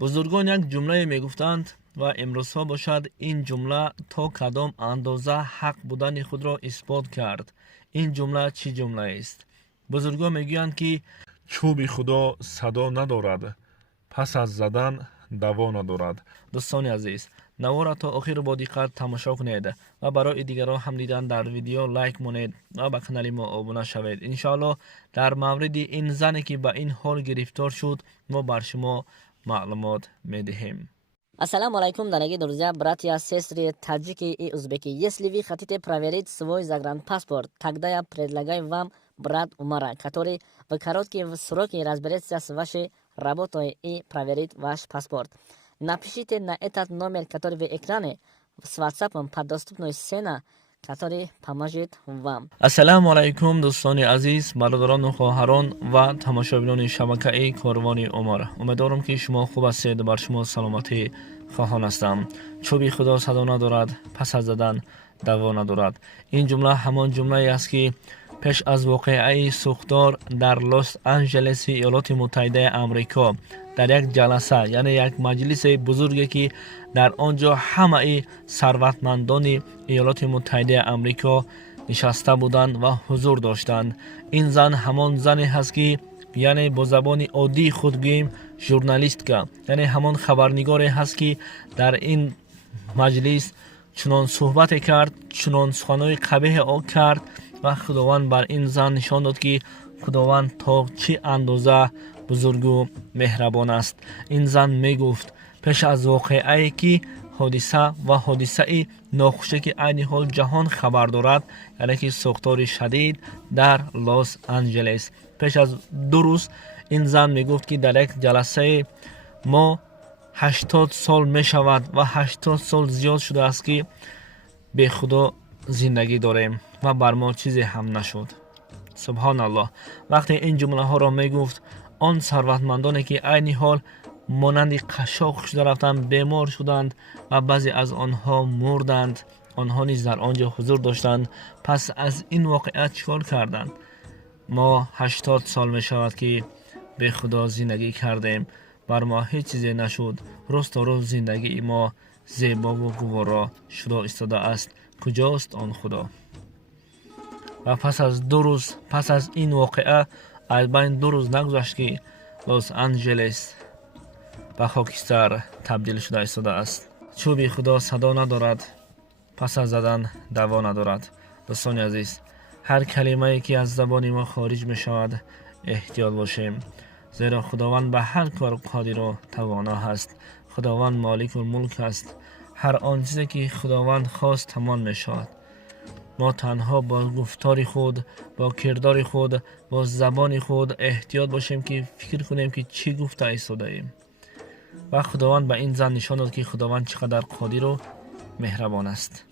بزرگان یک جمله میگفتند و امروز ها باشد این جمله تا کدام اندازه حق بودن خود را اثبات کرد. این جمله چی جمله است؟ بزرگان میگویند که چوب خدا صدا ندارد، پس از زدن دوا ندارد. دوستان عزیز، نوا را تا آخر با دقت تماشا کنید و برای دیگران هم دیدن در ویدیو لایک مونید و به کانال ما ابونه شوید. انشاءالله در مورد این زنی که به این حال گرفتار شد ما бар шумо маълумот медиҳем. Ассалому алайкум, дорогие друзья, братья, сестры, таджики и узбеки. Если вы хотите проверить свой загранпаспорт, тогда я предлагаю вам брат Умара, который в короткие сроки разберется с вашей работой и проверит ваш паспорт. Напишите на этот номер, который в экране, с WhatsApp под доступной сценой, который поможет вам. ассалому алайкум дӯстони азиз, бародарону хоҳарон ва тамошобинони шабакаи Корвони Умар. умедворам ки шумо хуб ҳастед. бар шумо саломатӣ хоҳон ҳастам. чӯби худо садо надорад, пас аз задан даво надорад. ин ҷумла ҳамон ҷумлае аст ки пеш аз воқеаи сӯхтор дар Лос Анҷелеси Иёлоти Муттаҳидаи Амрико дар як ҷаласа, яъне як маҷлиси бузурге ки дар он ҷо ҳамаи сарватмандони Иёлоти Муттаҳидаи Амрико нишаста буданд ва ҳузур доштанд. ин зан ҳамон зане ҳаст ки яъне бо забони оддии худ гӯем журналистка, яъне ҳамон хабарнигоре ҳаст ки дар ин маҷлис чунон суҳбате кард, чунон суханои қабеҳе кард ва худованд бар ин зан нишон дод ки худованд то чӣ андоза бузургу меҳрабон аст. ин зан мегуфт пеш аз воқеае ки ҳодиса ва ҳодисаи нохуше ки айни ҳол ҷаҳон хабар дорад, яъне ки сӯхтори шадид дар Лос Анҷелес. пеш аз 2 рӯз ин зан мегуфт ки дар як ҷаласаи мо 80 сол мешавад ва 80 сол зиёд шудааст ки бехудо зиндагӣ дорем ва бар мо чизе ҳам нашуд. субҳоналлоҳ. вақте ин ҷумлаҳоро мегуфт, он сарватмандоне ки айни ҳол монанди қашоқ шуда рафтанд, бемор шуданд ва баъзе аз онҳо мурданд, онҳо низ дар он ҷо ҳузур доштанд. пас аз ин воқеа чикор карданд? мо 80 сол мешавад ки бехудо зиндагӣ кардем, бар мо ҳеҷ чизе нашуд. рӯзто рӯз зиндагии мо зебову гуворо шудо истодааст. куҷост он худо? ва пас аз 2 рӯз, пас аз ин воқеа, аз байн 2 рӯз нагузашт ки Лос Анҷелес ба хокистар табдил шуда истодааст. чӯби худо садо надорад, пас аз задан даво надорад. дӯстони азиз, ҳар калимае ки аз забони мо хориҷ мешавад эҳтиёт бошем, зеро худованд ба ҳар кор қодиру тавоно ҳаст. худованд моликулмулк аст. ҳар он чизе ки худованд хост тамом мешавад. мо танҳо бо гуфтори худ, бо кирдори худ, бо забони худ эҳтиёт бошем ки фикр кунем ки чӣ гуфта истодаем. ва худованд ба ин зан нишон дод ки худованд чӣ қадар қодиру меҳрабон аст.